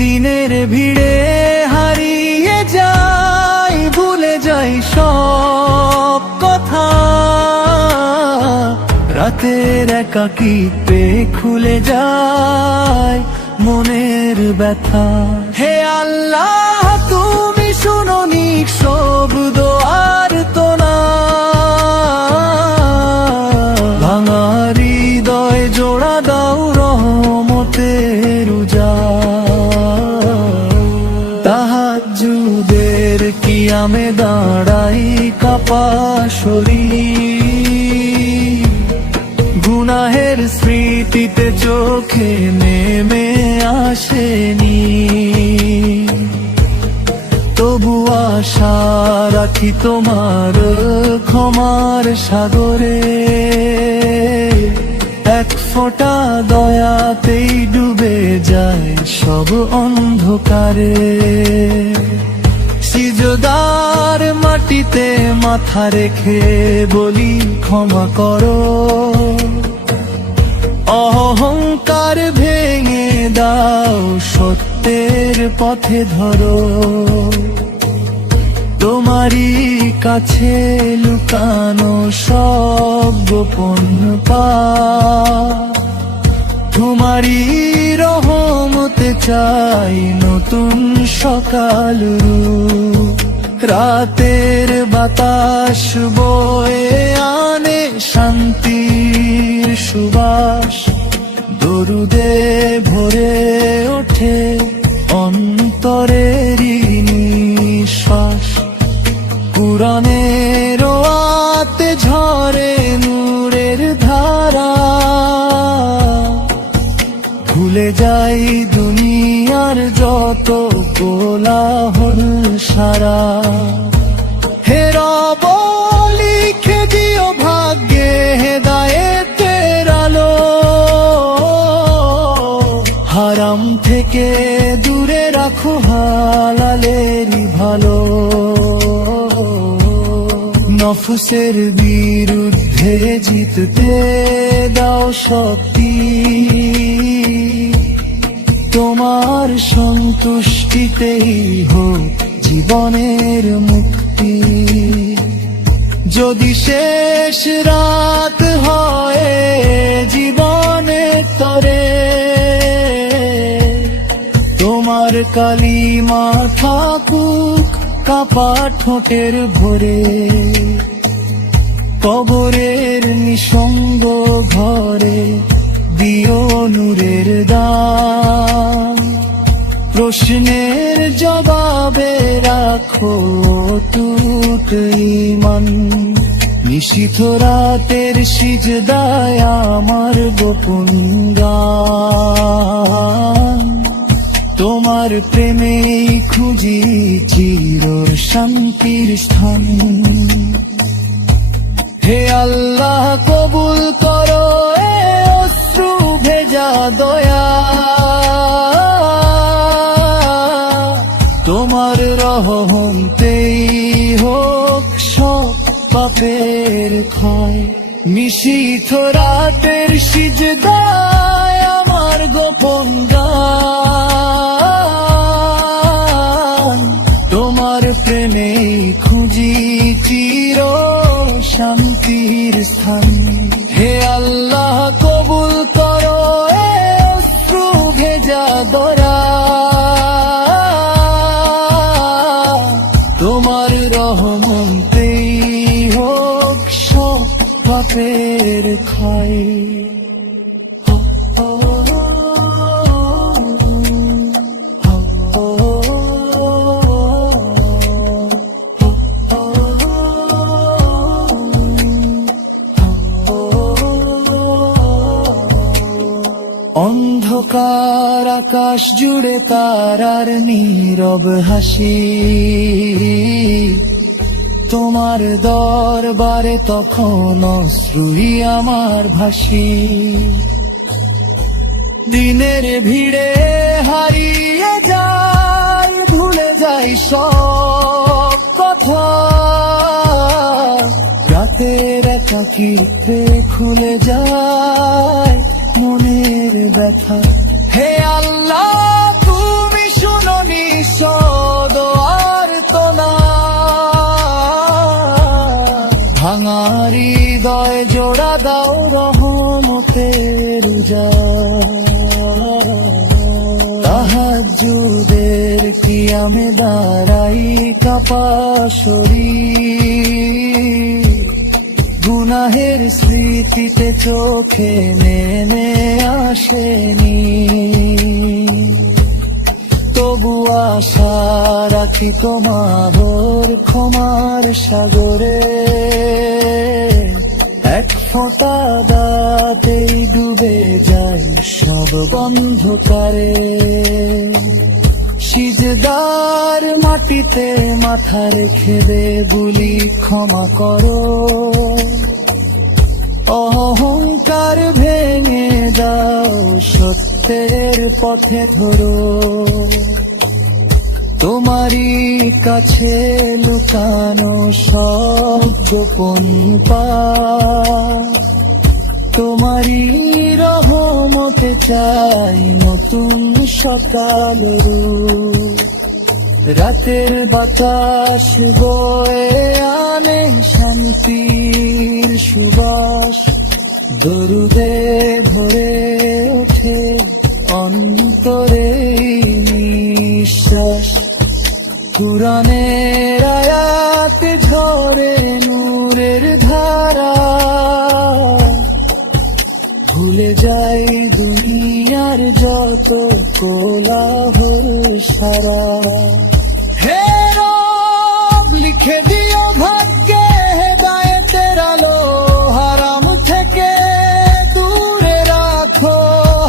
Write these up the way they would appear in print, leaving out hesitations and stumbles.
দিনের ভিড়ে হারিয়ে যাই, ভুলে যাই সব কথা। রাতের একাকিত্বে খুলে যায় মনের ব্যথা। হে আল্লাহ, তুমি শুনোনি শব্দ আর তো না, ভাঙা হৃদয় জোড়া দাও রহমতের উজাড়। তাহাজ্জুদের কিয়ামে দাঁড়াই কাঁপা শরীর, গুনাহের স্মৃতিতে চোখে নেমে আসেনি। তবু আশা রাখি তোমার ক্ষমার সাগরে, এক ফোঁটা দয়াতেই ডুবে যায় সব অন্ধকারে। সিজদার মাটিতে মাথা রেখে বলি ক্ষমা করো, অহংকার ভেঙে দাও, সত্যের পথে ধরো। তোমারই কাছে লুকানো সব গোপন পাপ, তোমারই রহমতে চাই নতুন সকাল রূপ। রাতের বাতাস বয়ে আনে শান্তির সুবাস, দরুদে ভরে ওঠে অন্তরের নিঃশ্বাস। কুরআনের আয়াতে ঝরে নূরের ধারা, ভুলে যাই দুনিয়ার যত কোলাহল সারা। হে রব, লিখে দিও ভাগ্যে হেদায়েতের আলো, হারাম থেকে দূরে রাখো হালালেরই ভালো। নফসের বিরুদ্ধে জিততে দাও শক্তি, তোমার সন্তুষ্টিতেই হোক জীবনের মুক্তি। যদি শেষ রাত হয় জীবনে তরে, তোমার কালিমা থাকুক কাপা ঠোঁটের ভরে। কবরের নিঃসঙ্গ ঘরে দিও নূরের দান, প্রশ্নের জবাবে রাখো অটুট ঈমান। নিশীথ রাতের সিজদায় আমার গোপন গান, তোমার প্রেমেই খুঁজি চির শান্তির স্থান। হে আল্লাহ, কবুল করো এ অশ্রু ভেজা দয়া, তোমার রহমতেই হোক সব পাপের ক্ষয়। নিশীথ রাতের সিজদায় আমার গোপন গান, তোমার প্রেমেই খুঁজি চির শান্তির স্থান। হে আল্লাহ, কবুল করো এ অশ্রু ভেজা দয়া, তোমার রহমতেই হোক সব পাপের ক্ষয়। অন্ধকার আকাশ জুড়ে তারার নীরব হাসি, তোমার দরবারে তখন অশ্রুই আমার ভাসি। দিনের ভিড়ে হারিয়ে যাই, ভুলে যাই সব কথা। রাতের একাকিত্বে খুলে যায় মনের ব্যথা। হে আল্লাহ, তুমি রহমতের উজাড়। তাহাজ্জুদের কিয়ামে দাঁড়াই কাঁপা শরীর, গুনাহের স্মৃতিতে চোখে নেমে আসেনি। তবু আশা রাখি তোমার ক্ষমার সাগরে, এক ফোঁটা দাতেই ডুবে যায় সব বন্ধকারে। সিজদার মাটিতে মাথা রেখে দে বলি ক্ষমা করো, অহংকার ভেঙে দাও সত্যের পথে ধরো। তোমারই কাছে লুকানো সব গোপন পাপ, তোমারই রহমতে চাই নতুন সকাল রূপ। রাতের বাতাস বয়ে আনে শান্তির সুবাস, দরুদে ভরে ওঠে অন্তরে নিঃশ্বাস। কুরআনের আয়াত ঝরে নূরের ধারা, ভুলে যাই দুনিয়ার যত কোলাহল সারা। হে রব লিখে দিও ভাগ্যে হেদায়েতের আলো, হারাম থেকে দূরে রাখো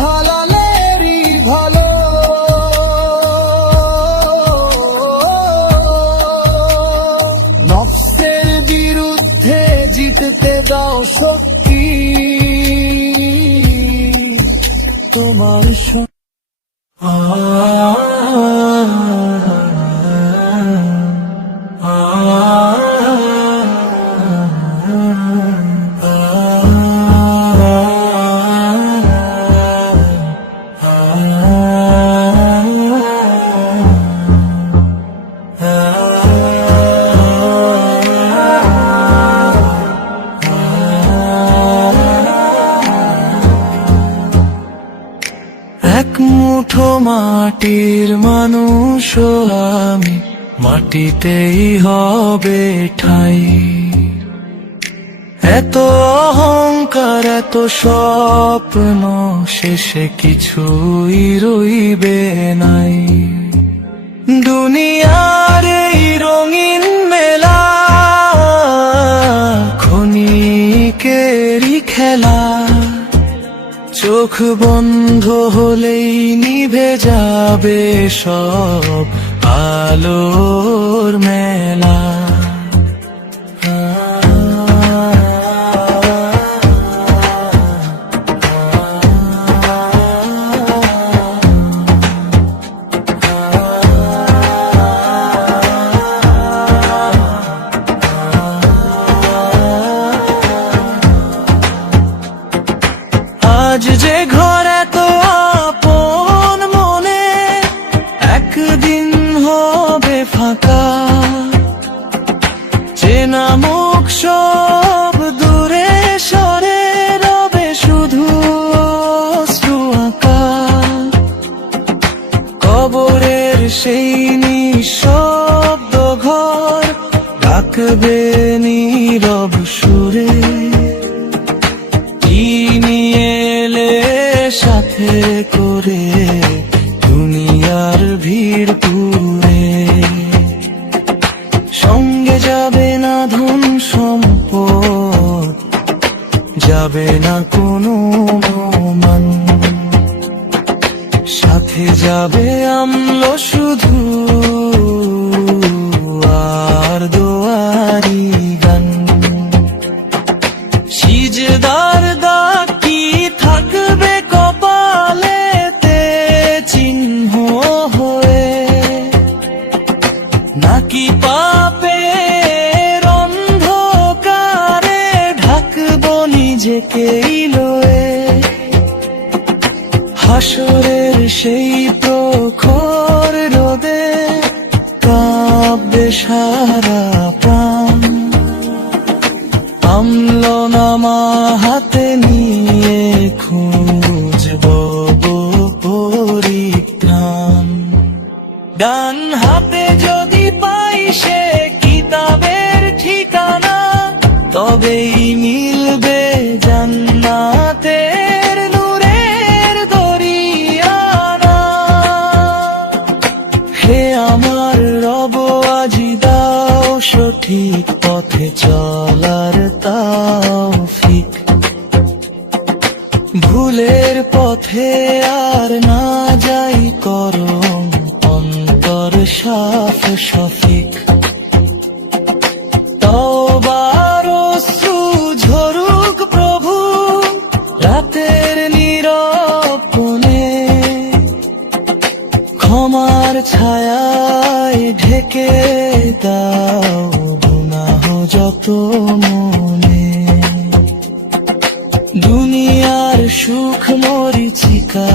হালালেরই ভালো। নফসের বিরুদ্ধে জিততে দাও শক্তি, তোমার এক মুঠো মাটির মানুষ আমি, মাটিতেই হবে ঠাই। এত অহংকার এত স্বপ্ন শেষে কিছুই রইবে নাই। দুনিয়ার এই রঙিন মেলা ক্ষণিকেরই খেলা, চোখ বন্ধ হলেই নিভে যাবে সব আলোর মেলা। আজ যে ঘরে তো আপন মনে একদিন হবে ফাঁকা, চেনা মুখ সব দূরে সরে রবে শুধু অশ্রু আঁকা। কবরের সেই নিঃশব্দ ঘর ডাকবে নীরব সুরে, সাথে করে দুনিয়ার ভিড় পুরে। সঙ্গে যাবে না ধন সম্পদ, যাবে না কোনো মান, সাথে যাবে আমল শুধু আর দোয়ারি গান। সিজদার দাগ কি থাকবে কপালেতে চিহ্ন হয়ে, নাকি পাপের অন্ধকারে ঢাকবো নিজেকেই লয়ে। হাসরের সেই প্রখর রোদে কাঁপবে সারা প্রাণ, আমলনামা হাতে নিয়ে ডান হাতে যদি পাই সে কিতাবের ঠিকানা, তবেই মিলবে জান্নাতের নূরের দরিয়ানা। হে আমার রব আজি দাও সঠিক পথে চলার তৌফিক, ভুলের পথে আর না যাই করো অন্তর সাফ শফিক। তওবার অশ্রু ঝরুক প্রভু রাতের নীরব কোণে, ক্ষমার ছায়ায় ঢেকে দাও গুনাহ যত মনে। দুনিয়ার সুখ মরিচিকা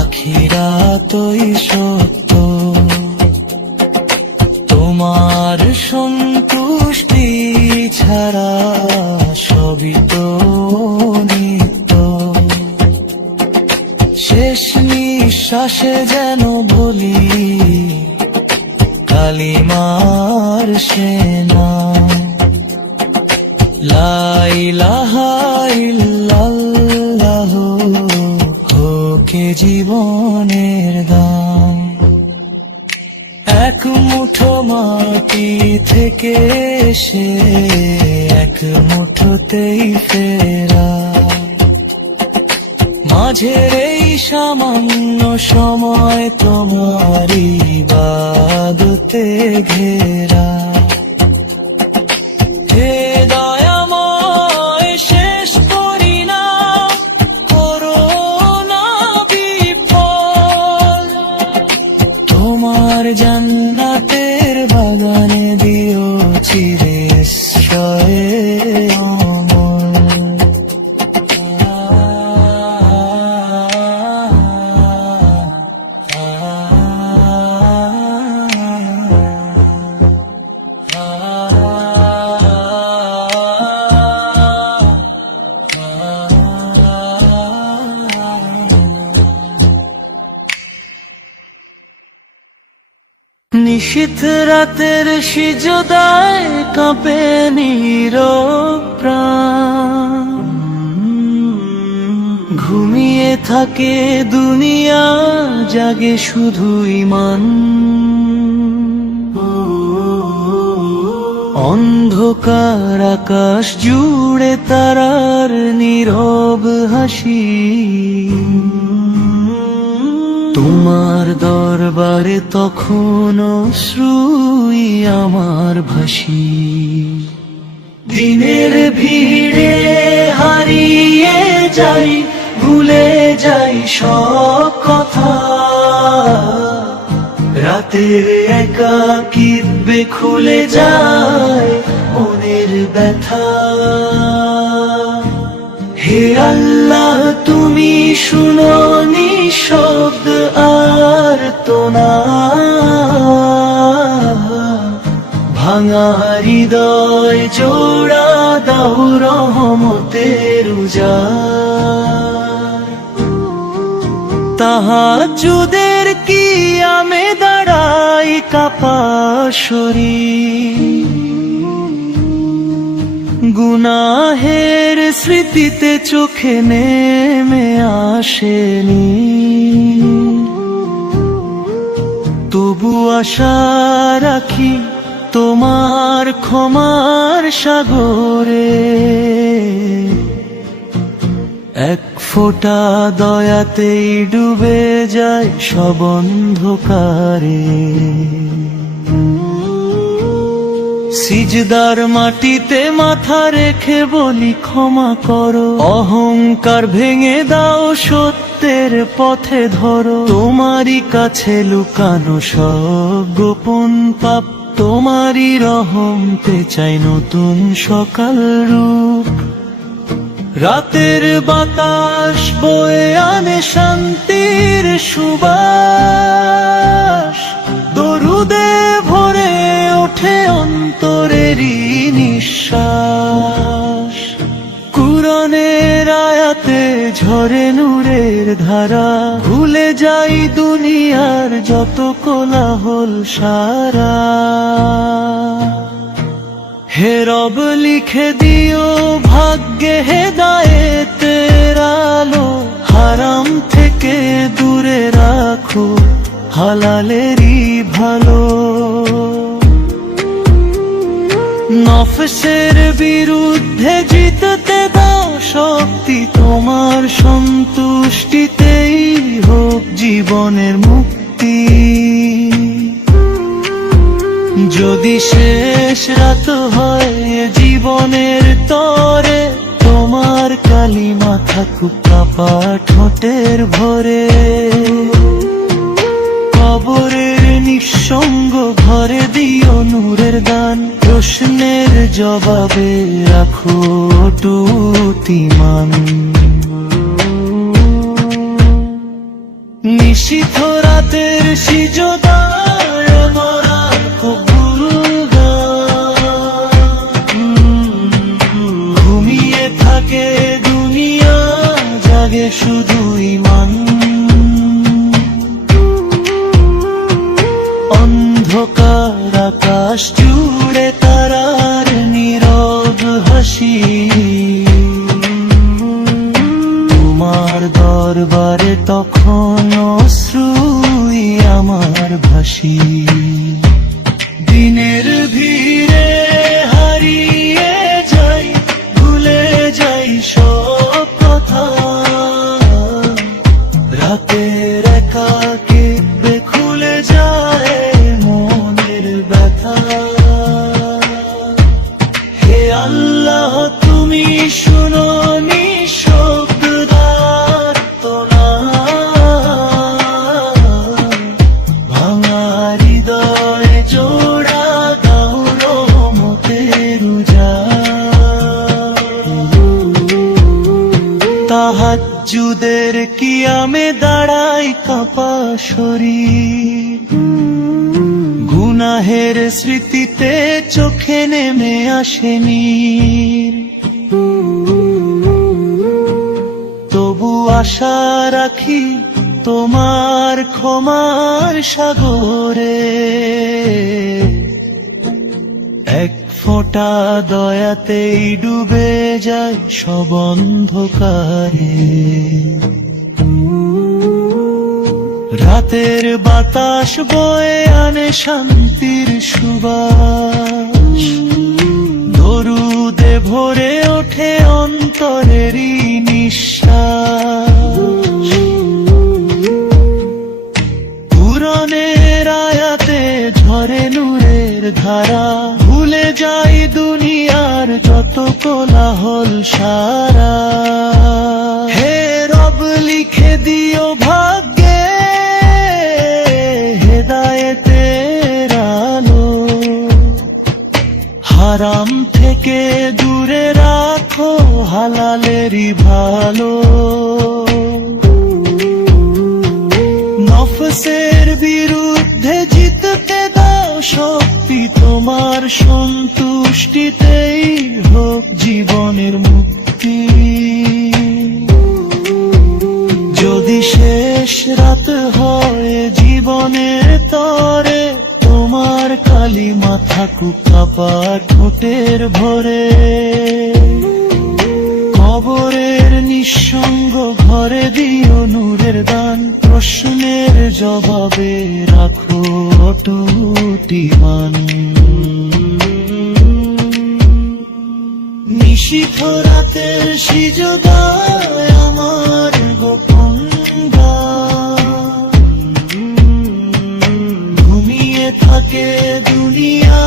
আখিরাতই সত্য, তোমার সন্তুষ্টি ছাড়া সবই তো নিত্য। শেষ নিঃশ্বাসে যেন বলি কালিমার সেনা, লা ইলাহা ইল্লাল্লাহ হোকে জীবনের দাম। এক মুঠো মাটি থেকে সে এক মুঠোতেই ফেরা, মাঝের এই সামান্য সময় তোমার ইবাদতে ঘেরা। হে দয়াময় শেষ করি না করো না বিফল, তোমার জান্নাতের বাগানে দিও চিরে আশ্রয়ে অমর। নিশীথ রাতের সিজদায় কাঁপে নীরব প্রাণ, ঘুমিয়ে থাকে দুনিয়া জাগে শুধু ঈমান। অন্ধকার আকাশ জুড়ে তারার নীরব হাসি, তোমার দরবারে তখন অশ্রুই আমার ভাসি। দিনের ভিড়ে হারিয়ে যাই ভুলে যাই সব কথা, রাতের একাকিত্বে খুলে যায় মনের ব্যথা। হে আল্লাহ তুমি শুনো নিঃশব্দ আর তো না, ভাঙা হৃদয় জোড়া দাও রহমতের উজার। তাহাজ্জুদের কিয়ামে দাঁড়াই কাপা শরীর, গুনাহের স্মৃতিতে চোখে নেমে আসেনি, তবু আশা রাখি তোমার ক্ষমার সাগরে। এক ফোঁটা দয়াতেই ডুবে যায় সব অন্ধকারে। সিজদার মাটিতে মাথা রেখে বলি ক্ষমা করো, অহংকার ভেঙে দাও সত্যের পথে ধরো। তোমারই কাছে লুকানো সব গোপন পাপ, তোমারই রহমতে চাই নতুন সকাল রূপ। রাতের বাতাস বয়ে আনে শান্তির সুবাস, দরুদে ভরে ওঠে অন্তরেরই নিঃশ্বাস। কুরআনের আয়াতে ঝরে নূরের ধারা, ভুলে যাই দুনিয়ার যত কোলাহল সারা। হে রব লিখে দিও ভাগ্যে হেদায়েতের আলো, হারাম থেকে দূরে রাখো হালালেরই ভালো। নফসের বিরুদ্ধে জিততে দাও শক্তি, তোমার সন্তুষ্টিতেই হোক জীবনের মুক্তি। যদি শেষ রাত হয় জীবনের তরে, তোমার কালিমা থাকুক কাপা ঠোঁটের ভরে। কবরের নিঃসঙ্গ ঘরে দিও নূরের দান, প্রশ্নের জবাবে রাখো অটুট ঈমান। নিশীথ রাতের সিজদায় মোরা ঘুমিয়ে থাকে দুনিয়া, জাগে শুধু ঈমান। অন্ধকার আকাশ জুড়ে তারার নীরব হাসি, তোমার দরবারে তখন অশ্রুই আমার ভাসি। দিনের ভিড়ে হারিয়ে যাই, ভুলে যাই সব কথা, রাতের একাকী খুলে যায় মনের ব্যথা। হে আল্লাহ তুমি শুনো নিঃশব্দদার তোনা, ভাঙা হৃদয়ে জোড়া দাও রহমতের উজাড়। তাহাজ্জুদের কিয়ামে দাঁড়াই কাঁপা শরীর, গুনাহের স্মৃতিতে চোখে নেমে আসে নীর। তবু আশা রাখি তোমার ক্ষমার সাগরে, এক ফোঁটা দয়াতেই ডুবে যায় সব অন্ধকারে। রাতের বাতাস বয়ে আনে শান্তির সুবাস, দরুদে ভরে ওঠে অন্তরেরই নিঃশ্বাস। কুরআনের আয়াতে ঝরে নূরের ধারা, ভুলে যাই দুনিয়ার যত কোলাহল সারা। হে রব লিখে দিও ভাগ্যে হেদায়েতের আলো, হারাম থেকে দূরে রাখো হালালেরই ভালো। নফসের বিরুদ্ধে জিততে দাও শক্তি, তোমার সন্তুষ্টিতেই হোক জীবনের মুক্তি। যদি শেষ রাত হয় জীবনের তরে, তোমার কালিমা থাকুক কাপা ঠোঁটের ভরে। কবরের নিঃসঙ্গ ঘরে দিও নূরের দান, প্রশ্নের জবাবে রাখো অটুট ঈমান। নিশীথ রাতের সিজদায় আমার গোপন গান, ঘুমিয়ে থাকে দুনিয়া,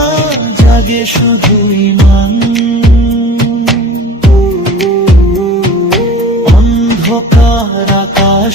জাগে শুধু ঈমান। অন্ধকার আকাশ